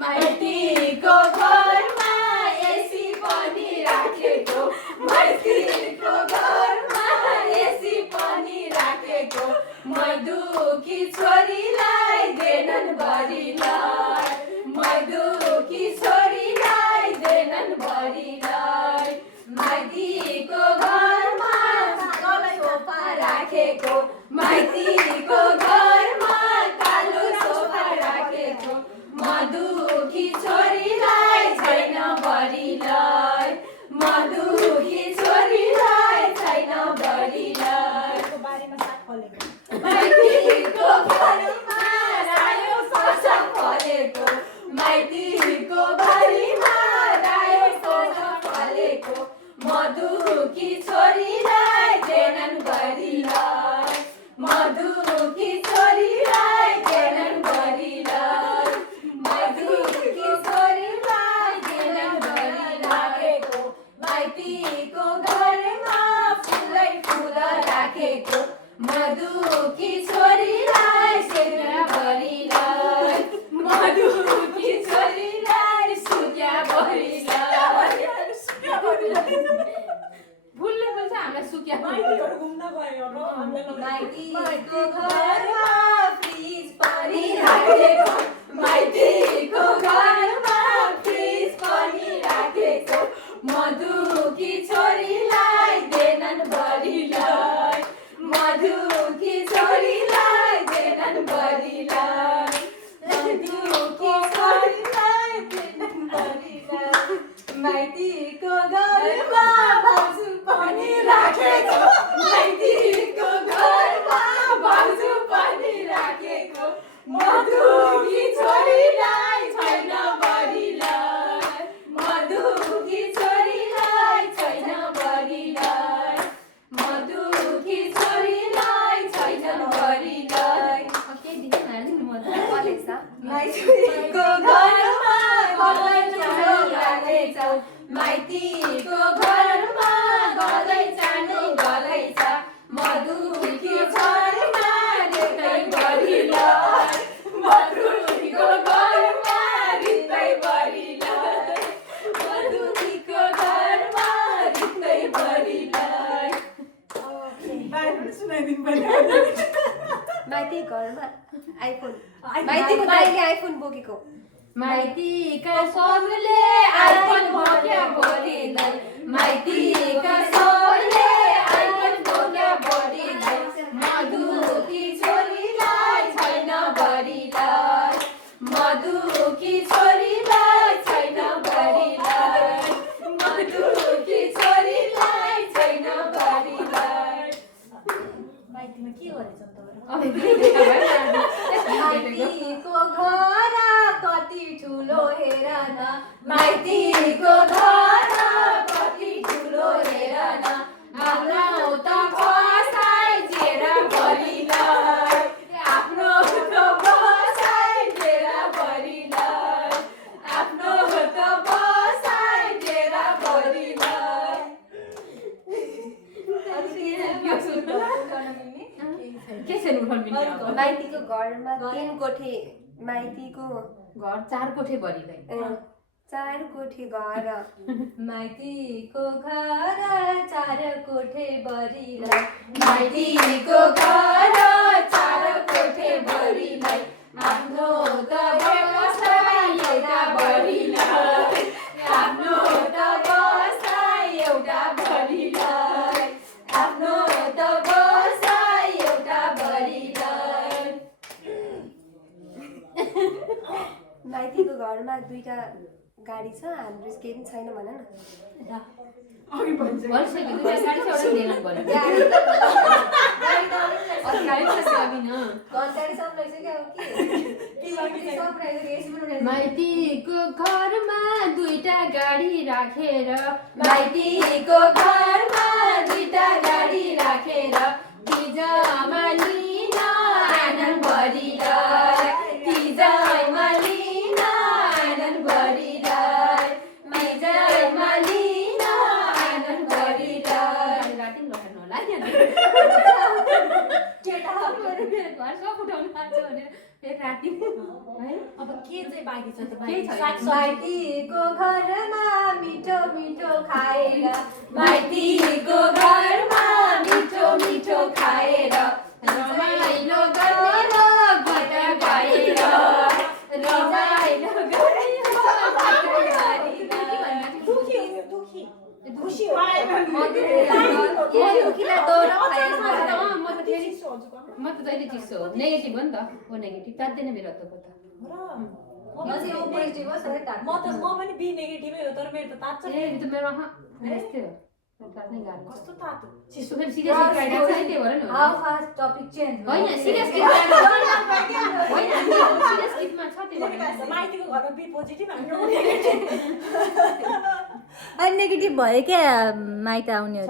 माइतीको घरमा एसी पनि राखेको माइतीको घरमा एसी पनि राखेको मधुकी छोरीलाई देनन् भरिलाई मधुकी छोरीलाई देनन् भरिलाई माइतीको घरमा कालो सोफा राखेको माइतीको घरमा कालो सोफा राखेको मधुकी छोरीलाई छैन भरिलाई मधुकी छोरीलाई छैन भरिलाई माइतीको घरमा रायो साग फलेको माइतीको बारीमा रायो साग फलेको मधुकी छोरीलाई देनन् भरिलाई मधुकी छोरीलाई देनन् भरिलाई मधुकी छोरीलाई देनन् भरिराखेको माइतीको घरमा फुलै फुल राखेको मधुकी छोरीलाई सेक्या भरिलाई मधुकी छोरीलाई सुक्या भरिलाई भुल्ने बोल्छ हामीलाई सुक्या माइतीको घरमा फ्रिज पनि राखेको माइतीको घरमा फ्रिज पनि राखेको मधुकी छोरीलाई देनन् भरिलाई मधुकी छोरीलाई देनन् भरिलाई मधुकी छोरीलाई देनन् भरिलाई माइतीको घरमा भाउजू पनि राखेको माइतीको घरमा भाउजू पनि राखेको मधुकी छोरीलाई छैन भरिलाई मधुकी छोरीलाई छैन भरिलाई मधुकी छोरीलाई छैन भरिलाई माइतीको घरमा गलैँचा लागेछ माइतीको घरमा गलैँचा नै गलैँचा मधुकी छोरीमा रित्तै भरिलाई मधुकीको घरमा रित्तै भरिलाई मधुकीको घरमा रित्तै भरिलाई माइती घरमा आइफोन माइतीको दाइले आइफोन बोकेको माइतीका सबले आइफोन बोक्या भोलिलाई माइतीका सबले आइफोन बोक्या भोलिलाई मधुकी छोरीलाई छैन भरिलाई मधुकी छोरीलाई छैन भरिलाई मधुकी छोरीलाई छैन भरिलाई माइतीमा के गरेछ माइतीको घर कति ठुलो हेर न माइतीको घर कति ठुलो हेर न आफ्नो त बसाइ जेरा भरिलाई आफ्नो त बसाइ जेरा भरिलाई आफ्नो त बसाइ जेरा भरिलाई के छ माइतीको घरमा 3 कोठे माइतीको घर 4 कोठे भरिलाई 4 कोठे घर माइतीको घर 4 कोठे भरिलाई माइतीको घर 4 कोठे भरिलाई आफ्नो त व्यवसाय एउटा भरिलाई आफ्नो त व्यवसाय एउटा भरिलाई आफ्नो त व्यवसाय एउटा भरिलाई माइतीको घरमा 2टा गाडी छ हाम्रो केही पनि छैन भन न भनिसक्यो 2टा गाडी छ एउटा देन पर्यो माइतीको घरमा 2टा गाडी राखेर माइतीको घरमा 2टा गाडी राखेर तिजमा लिन आनन्द भरिलाई तिजमा लिन आनन्द भरिलाई तिजमा लिन आनन्द भरिलाई राति लट्न होला केटा मेरो घर सब उठाउनु लाग्छ भनेर फेरि राति अब के चाहिँ बाँकी छ त केही छैन। सागसब्जी माइतीको घरमा मिठो मिठो खाएर माइतीको घरमा मिठो मिठो खाएर रमाइलो गरेर गीत गाएर रमाइलो गरेर दुखी हुयो दुखी खुसी हो दुखीलाई दोहोरो म त फेरि म त जहिले चिसो हो नेगेटिभ हो नि त हो नेगेटिभ तात्दैन मेरो त कता म पनि बी नेगेटिभै हो तर मेरो त तात्छ ए यो त मेरो यस्तै हो तात्नै गाह्रो कस्तो तातो चिसो फेरि सिरियस गाइरहेको छ नि त्यही भएर नि हो हाउ फास्ट टपिक चेन्ज होइन सिरियस होइन सिरियस गीतमा छ त्यही भएर माइतीको घरमा बी पोजिटिभ हाम्रो नेगेटिभ नेगेटिभ भयो क्या माइत आउनेहरू